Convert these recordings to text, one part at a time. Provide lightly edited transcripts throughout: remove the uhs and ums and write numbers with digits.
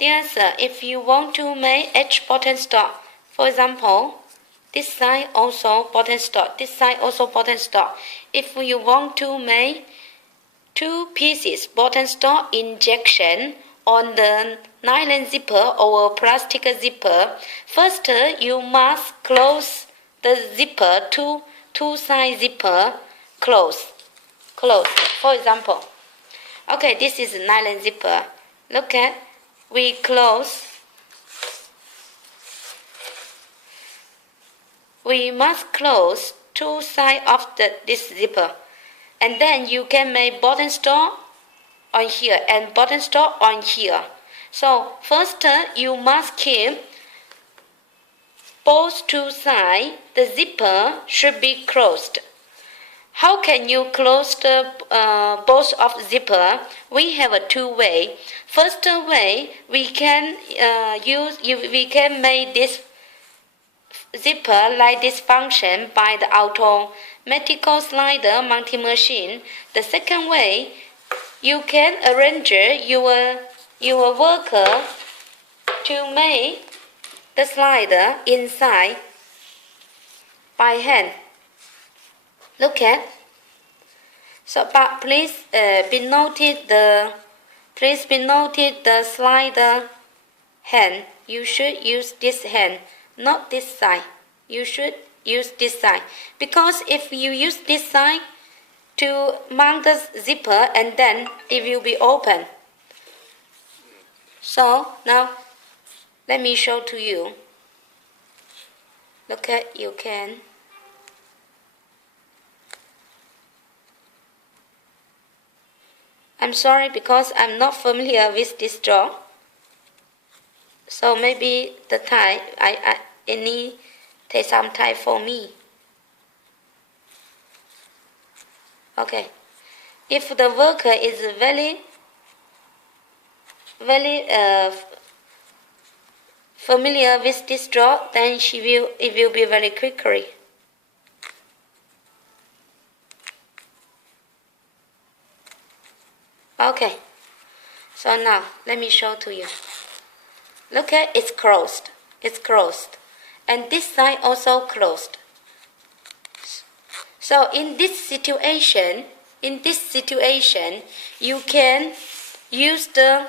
Dear sir, if you want to make edge button stop, for example, this side also button stop, this side also button stop. If you want to make two pieces button stop injection on the nylon zipper or plastic zipper, first you must close the zipper to two side zipper close. For example, okay, this is a nylon zipper. Look at, we close. We must close two sides of this zipper, and then you can make button stop on here and button stop on here. So first you must keep both two sides. The zipper should be closed. How can you close the both of zipper? We have a two way. First way, we can make this zipper like this function by the automatic slider mounting machine. The second way, you can arrange your worker to make the slider inside by hand. Look at. So, but please be noted the slider hand. You should use this hand, not this side. You should use this side, because if you use this side to mount the zipper, and then it will be open. So now let me show to you. Look at, you can. I'm sorry because I'm not familiar with this draw. So maybe the time it need take some time for me. Okay. If the worker is very familiar with this draw, then it will be very quickly. Okay, so now let me show to you. Look at, it's closed, and this side also closed. So in this situation, you can use the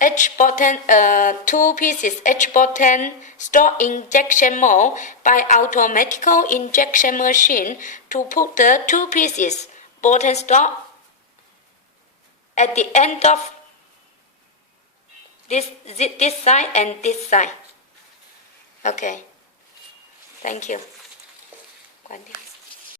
edge button, two pieces edge button stop injection mold by automatic injection machine to put the two pieces button stop at the end of this side and this side. Okay, thank you.